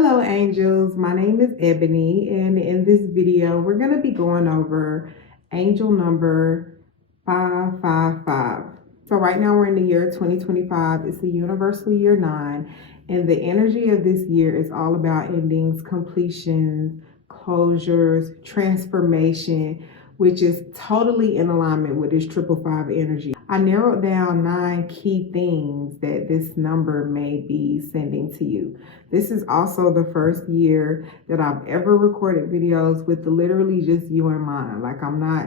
Hello angels, my name is Ebony, and in this video we're going to be going over angel number 555. So right now we're in the year 2025. It's the universal year 9, and the energy of this year is all about endings, completions, closures, transformation, which is totally in alignment with this 555 energy. I narrowed down 9 key things that this number may be sending to you. This is also the first year that I've ever recorded videos with literally just you in mind. Like, I'm not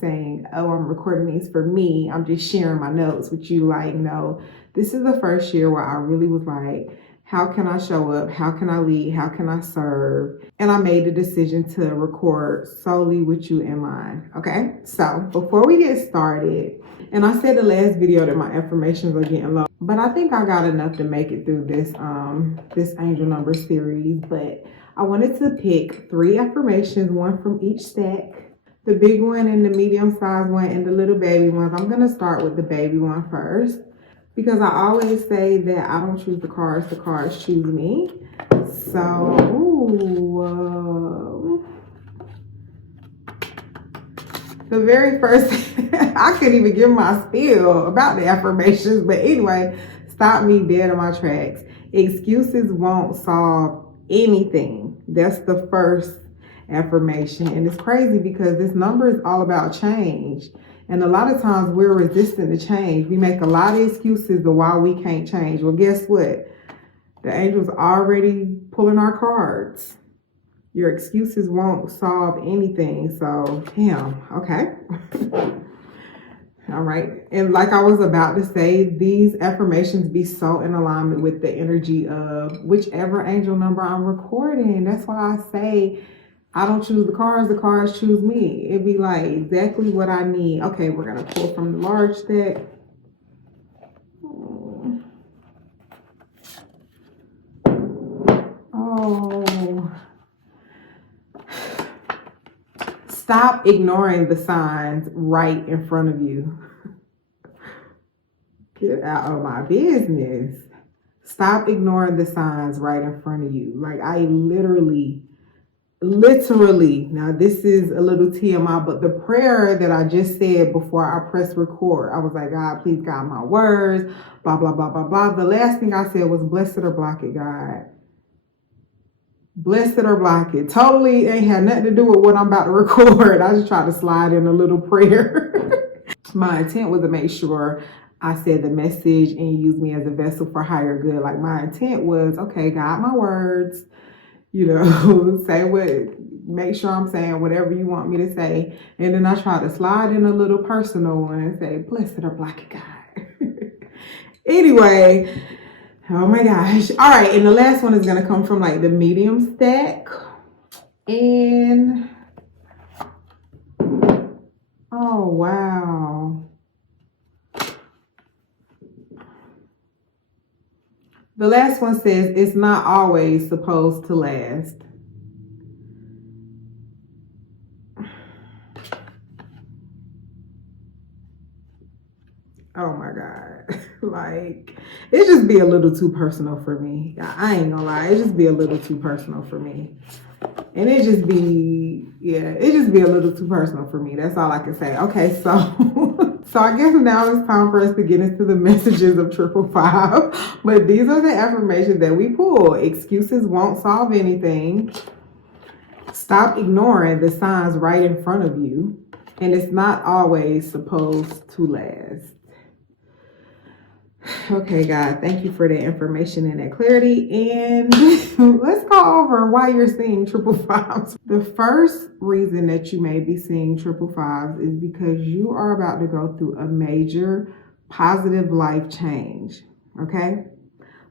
saying, oh, I'm recording these for me. I'm just sharing my notes with you. Like, no, this is the first year where I really was like, how can I show up? How can I lead? How can I serve? And I made the decision to record solely with you in mind. Okay, so before we get started, and I said the last video that my affirmations are getting low, but I think I got enough to make it through this this angel number series. But I wanted to pick 3 affirmations, one from each stack, the big one and the medium sized one and the little baby ones. I'm gonna start with the baby one first, because I always say that I don't choose the cards choose me. So, the very first, I couldn't even give my spiel about the affirmations, but anyway, stop me dead in my tracks. Excuses won't solve anything. That's the first affirmation. And it's crazy because this number is all about change. And a lot of times we're resistant to change. We make a lot of excuses of why we can't change. Well, guess what? The angels already pulling our cards. Your excuses won't solve anything. So, damn, okay. All right. And like I was about to say, these affirmations be so in alignment with the energy of whichever angel number I'm recording. That's why I say I don't choose the cards choose me. It'd be like exactly what I need. Okay, we're going to pull from the large deck. Oh. Stop ignoring the signs right in front of you. Get out of my business. Stop ignoring the signs right in front of you. Like, I literally, now this is a little TMI, but the prayer that I just said before I pressed record, I was like, God, please guide my words, blah, blah, blah, blah, blah. The last thing I said was, bless it or block it, God. Bless it or block it. Totally ain't had nothing to do with what I'm about to record. I just tried to slide in a little prayer. My intent was to make sure I said the message and use me as a vessel for higher good. Like, my intent was, okay, guide my words, make sure I'm saying whatever you want me to say. And then I try to slide in a little personal one and say, bless it or block it, God. Anyway, oh my gosh. All right. And the last one is going to come from like the medium stack. And oh, wow. The last one says, it's not always supposed to last. Oh my God. Like, it just be a little too personal for me. I ain't gonna lie. It just be a little too personal for me. And it just be a little too personal for me. That's all I can say. Okay, so so I guess now it's time for us to get into the messages of 555. But these are the affirmations that we pull. Excuses won't solve anything. Stop ignoring the signs right in front of you. And it's not always supposed to last. Okay, God, thank you for the information and that clarity. And let's go over why you're seeing 555s. The first reason that you may be seeing 555s is because you are about to go through a major positive life change. Okay?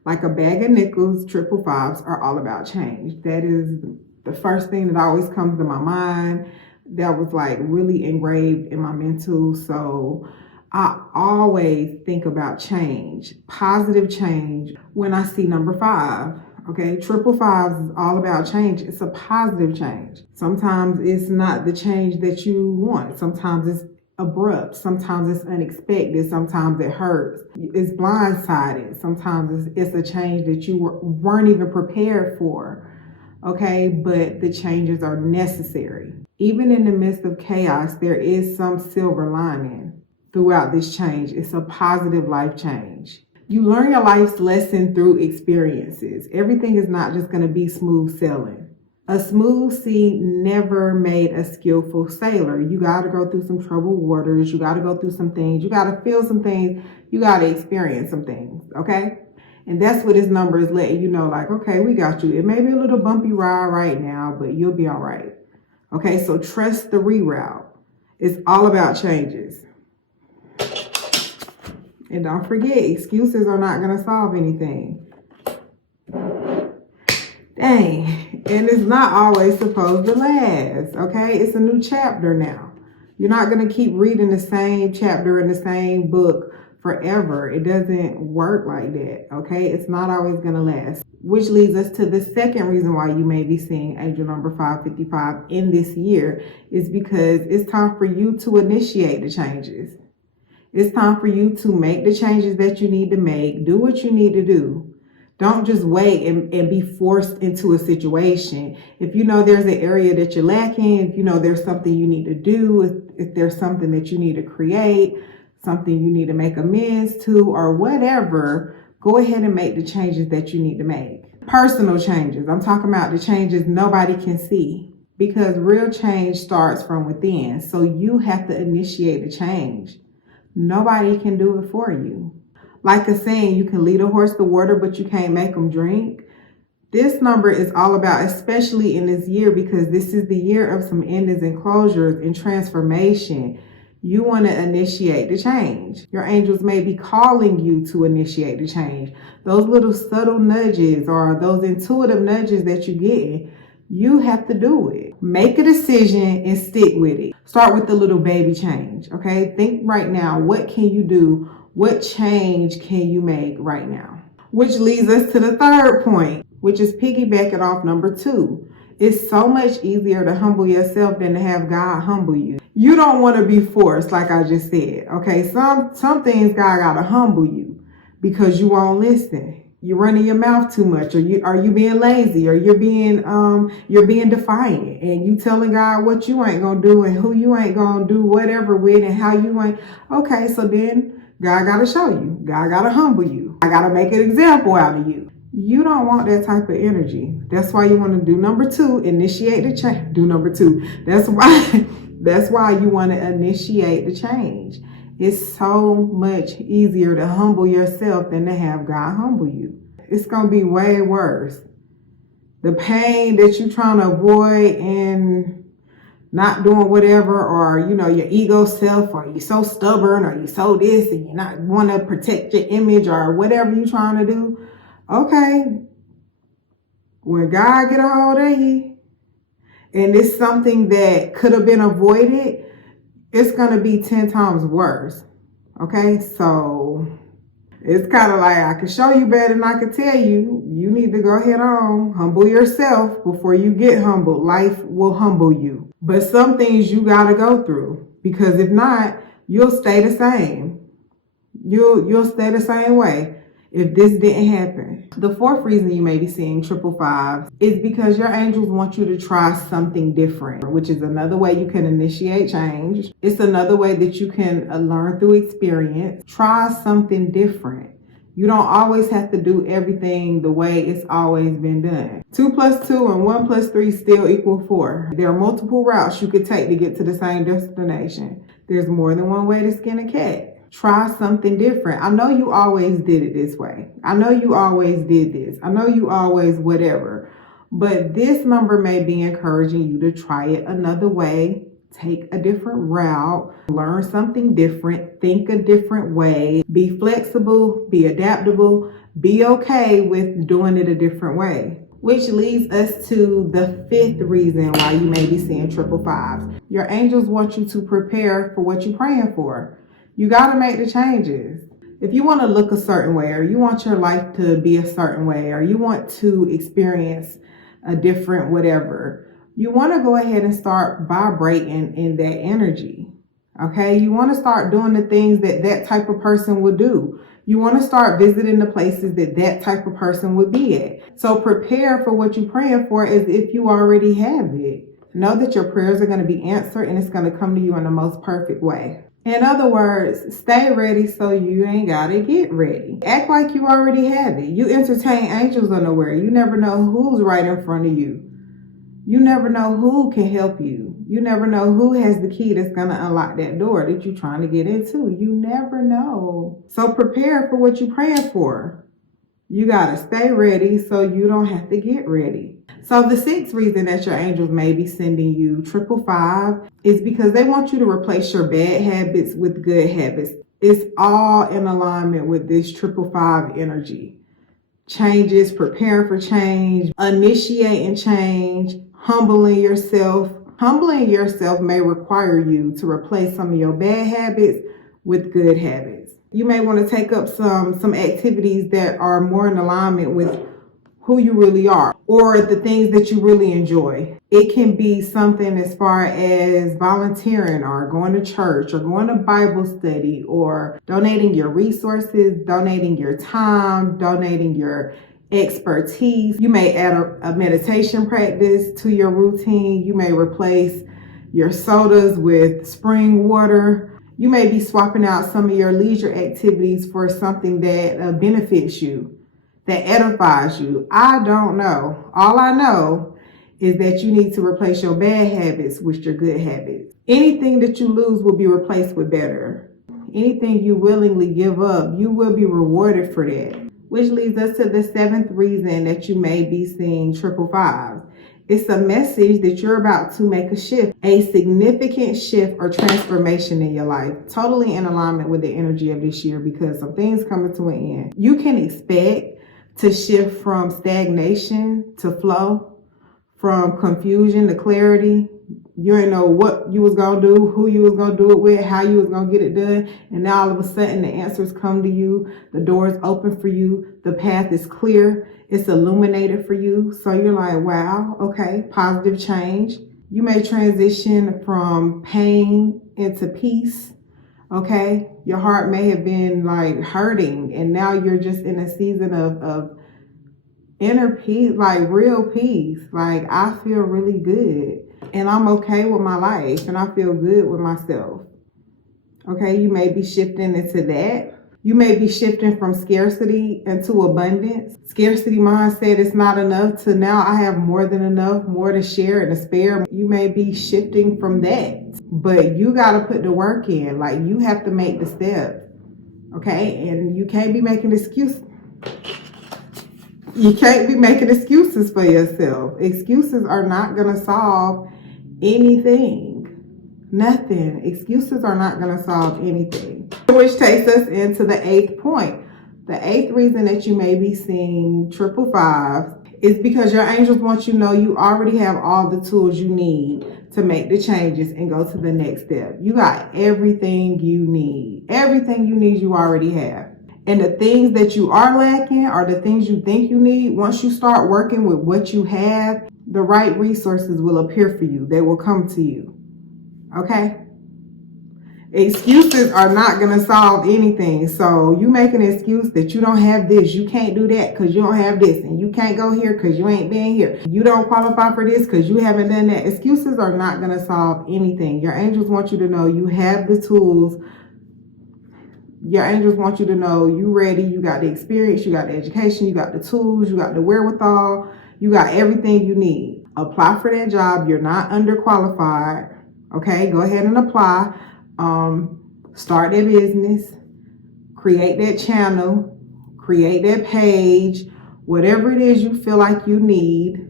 Like a bag of nickels, 555s are all about change. That is the first thing that always comes to my mind. That was like really engraved in my mental. So I always think about change, positive change, when I see number 5. Okay, 555s is all about change. It's a positive change. Sometimes it's not the change that you want. Sometimes it's abrupt. Sometimes it's unexpected. Sometimes it hurts. It's blindsided. Sometimes it's a change that you weren't even prepared for. Okay, but the changes are necessary. Even in the midst of chaos, there is some silver lining throughout this change. It's a positive life change. You learn your life's lesson through experiences. Everything is not just going to be smooth sailing. A smooth sea never made a skillful sailor. You got to go through some troubled waters. You got to go through some things. You got to feel some things. You got to experience some things, okay? And that's what this number is letting you know, like, okay, we got you. It may be a little bumpy ride right now, but you'll be all right. Okay, so trust the reroute. It's all about changes. And don't forget, excuses are not going to solve anything. Dang. And it's not always supposed to last, okay? It's a new chapter now. You're not going to keep reading the same chapter in the same book forever. It doesn't work like that, okay? It's not always going to last. Which leads us to the second reason why you may be seeing angel number 555 in this year is because it's time for you to initiate the changes. It's time for you to make the changes that you need to make. Do what you need to do. Don't just wait and be forced into a situation. If you know there's an area that you're lacking, if you know there's something you need to do, if there's something that you need to create, something you need to make amends to, or whatever, go ahead and make the changes that you need to make. Personal changes. I'm talking about the changes nobody can see, because real change starts from within. So you have to initiate the change. Nobody can do it for you. Like a saying, you can lead a horse to water, but you can't make them drink. This number is all about, especially in this year, because this is the year of some endings and closures and transformation. You want to initiate the change. Your angels may be calling you to initiate the change. Those little subtle nudges or those intuitive nudges that you get, you have to do it. Make a decision and stick with it. Start with the little baby change, okay? Think right now, what can you do? What change can you make right now? Which leads us to the third point, which is piggybacking off number 2. It's so much easier to humble yourself than to have God humble you. You don't want to be forced, like I just said, okay? Some things God got to humble you because you won't listen. You're running your mouth too much, or are you being lazy, or you're being defiant, and you telling God what you ain't gonna do and who you ain't gonna do whatever with and how you ain't. Okay, so then God gotta show you. God gotta humble you. I gotta make an example out of you. You don't want that type of energy. That's why you want to do number 2, initiate the change. Do number 2. That's why you want to initiate the change. It's so much easier to humble yourself than to have God humble you. It's going to be way worse. The pain that you're trying to avoid and not doing whatever, or, your ego self, or you're so stubborn, or you're so this, and you not want to protect your image, or whatever you're trying to do. Okay, when God get a hold of you, and it's something that could have been avoided, it's going to be 10 times worse. Okay, so it's kind of like, I can show you better than I can tell you. You need to go ahead on, humble yourself before you get humbled. Life will humble you. But some things you got to go through, because if not, you'll stay the same. You'll stay the same way if this didn't happen. The fourth reason you may be seeing 555 is because your angels want you to try something different, which is another way you can initiate change. It's another way that you can learn through experience. Try something different. You don't always have to do everything the way it's always been done. 2 + 2 and 1 + 3 still equal 4. There are multiple routes you could take to get to the same destination. There's more than one way to skin a cat. Try something different. I know you always did it this way. I know you always did this. I know you always whatever. But this number may be encouraging you to try it another way. Take a different route. Learn something different. Think a different way. Be flexible. Be adaptable. Be okay with doing it a different way. Which leads us to the 5th reason why you may be seeing 555. Your angels want you to prepare for what you're praying for. You got to make the changes. If you want to look a certain way, or you want your life to be a certain way, or you want to experience a different whatever, you want to go ahead and start vibrating in that energy. Okay, you want to start doing the things that that type of person would do. You want to start visiting the places that that type of person would be at. So prepare for what you're praying for as if you already have it. Know that your prayers are going to be answered and it's going to come to you in the most perfect way. In other words, stay ready so you ain't got to get ready. Act like you already have it. You entertain angels unaware. You never know who's right in front of you. You never know who can help you. You never know who has the key that's going to unlock that door that you're trying to get into. You never know. So prepare for what you're praying for. You got to stay ready so you don't have to get ready. So the sixth reason that your angels may be sending you 555 is because they want you to replace your bad habits with good habits. It's all in alignment with this 555 energy. Changes, preparing for change, initiating change, humbling yourself. Humbling yourself may require you to replace some of your bad habits with good habits. You may want to take up some activities that are more in alignment with who you really are or the things that you really enjoy. It can be something as far as volunteering or going to church or going to Bible study or donating your resources, donating your time, donating your expertise. You may add a meditation practice to your routine. You may replace your sodas with spring water. You may be swapping out some of your leisure activities for something that benefits you, that edifies you. I don't know. All I know is that you need to replace your bad habits with your good habits. Anything that you lose will be replaced with better. Anything you willingly give up, you will be rewarded for that. Which leads us to the seventh reason that you may be seeing 555. It's a message that you're about to make a shift, a significant shift or transformation in your life, totally in alignment with the energy of this year because some things coming to an end. You can expect to shift from stagnation to flow, from confusion to clarity. You didn't know what you was going to do, who you was going to do it with, how you was going to get it done. And now all of a sudden the answers come to you. The door is open for you. The path is clear. It's illuminated for you. So you're like, wow, okay, positive change. You may transition from pain into peace. Okay, your heart may have been like hurting and now you're just in a season of inner peace, like real peace. Like I feel really good and I'm okay with my life and I feel good with myself. Okay, you may be shifting into that. You may be shifting from scarcity into abundance. Scarcity mindset is not enough to now I have more than enough, more to share and to spare. You may be shifting from that, but you got to put the work in. Like you have to make the steps. Okay, and you can't be making excuses. You can't be making excuses for yourself. Excuses are not going to solve anything. Nothing. Excuses are not going to solve anything. Which takes us into the eighth point. The eighth reason that you may be seeing 555 is because your angels want you to know you already have all the tools you need to make the changes and go to the next step. You got everything you need. Everything you need, you already have. And the things that you are lacking are the things you think you need. Once you start working with what you have, the right resources will appear for you. They will come to you. Okay? Excuses are not going to solve anything. So you make an excuse that you don't have this, you can't do that because you don't have this, and you can't go here because you ain't been here. You don't qualify for this because you haven't done that. Excuses are not going to solve anything. Your angels want you to know you have the tools. Your angels want you to know you ready. You got the experience, you got the education, you got the tools, you got the wherewithal, you got everything you need. Apply for that job. You're not underqualified. Okay, go ahead and apply. Start that business, create that channel, create that page, whatever it is you feel like you need.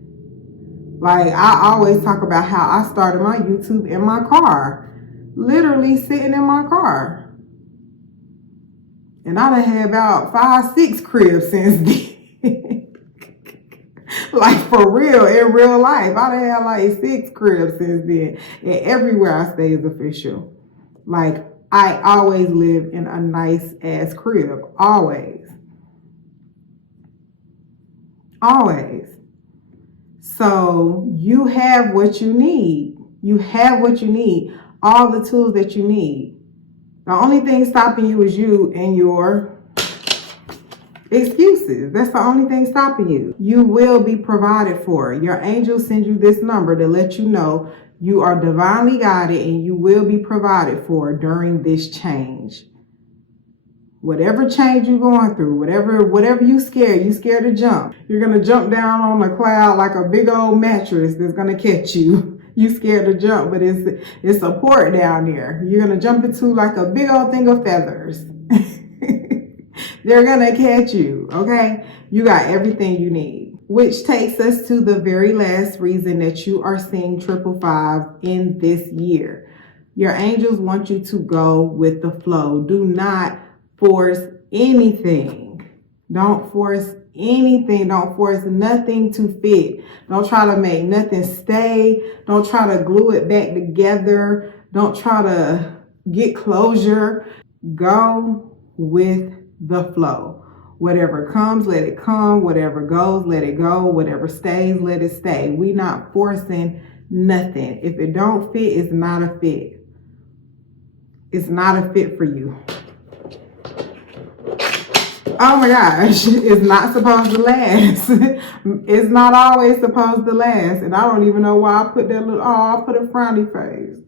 Like I always talk about how I started my YouTube in my car, literally sitting in my car. And I done had about 5-6 cribs since then. Like for real, in real life, I done had like 6 cribs since then. And everywhere I stay is official. Like I always live in a nice ass crib. Always. Always. So you have what you need. You have what you need. all the tools that you need. The only thing stopping you is you and your excuses. That's the only thing stopping you. You will be provided for. Your angels send you this number to let you know you are divinely guided and you will be provided for during this change. Whatever change you're going through, whatever you scared to jump. You're going to jump down on a cloud like a big old mattress that's going to catch you. You scared to jump, but it's support down there. You're going to jump into like a big old thing of feathers. They're going to catch you, okay? You got everything you need. Which takes us to the very last reason that you are seeing 555 in this year. Your angels want you to go with the flow. Do not force anything. Don't force anything. Don't force nothing to fit. Don't try to make nothing stay. Don't try to glue it back together. Don't try to get closure. Go with the flow. Whatever comes, let it come. Whatever goes, let it go. Whatever stays, let it stay. We not forcing nothing. If it don't fit, it's not a fit. It's not a fit for you. Oh my gosh, it's not supposed to last. It's not always supposed to last. And I don't even know why I put that I put a frowny face.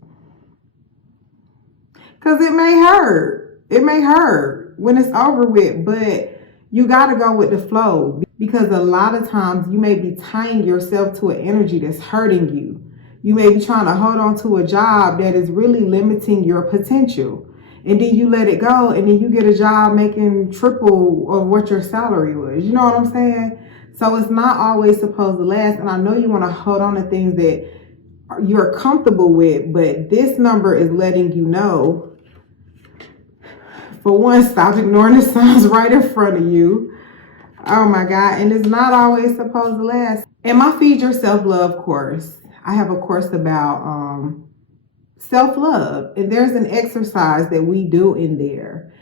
Because it may hurt. It may hurt when it's over with, but you got to go with the flow, because a lot of times you may be tying yourself to an energy that's hurting you. You may be trying to hold on to a job that is really limiting your potential. And then you let it go, and then you get a job making triple of what your salary was. You know what I'm saying? So it's not always supposed to last. And I know you want to hold on to things that you're comfortable with, but this number is letting you know, for one, stop ignoring the signs right in front of you. Oh my God. And it's not always supposed to last. In my Feed Your Self-Love course, I have a course about self-love. And there's an exercise that we do in there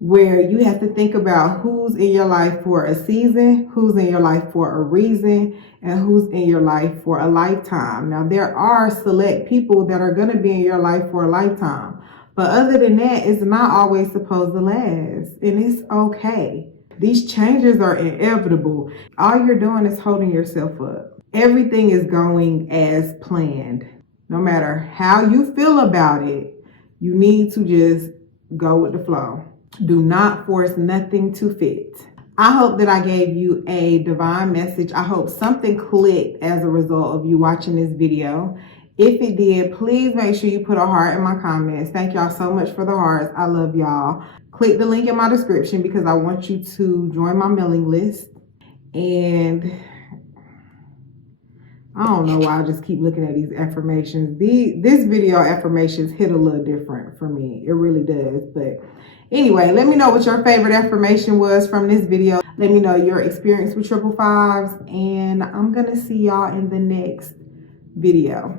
where you have to think about who's in your life for a season, who's in your life for a reason, and who's in your life for a lifetime. Now, there are select people that are going to be in your life for a lifetime. But other than that, it's not always supposed to last. And it's okay. These changes are inevitable. All you're doing is holding yourself up. Everything is going as planned. No matter how you feel about it, you need to just go with the flow. Do not force nothing to fit. I hope that I gave you a divine message. I hope something clicked as a result of you watching this video. If it did, please make sure you put a heart in my comments. Thank y'all so much for the hearts. I love y'all. Click the link in my description because I want you to join my mailing list. And I don't know why I just keep looking at these affirmations. This video affirmations hit a little different for me. It really does. But anyway, let me know what your favorite affirmation was from this video. Let me know your experience with 555s. And I'm going to see y'all in the next video.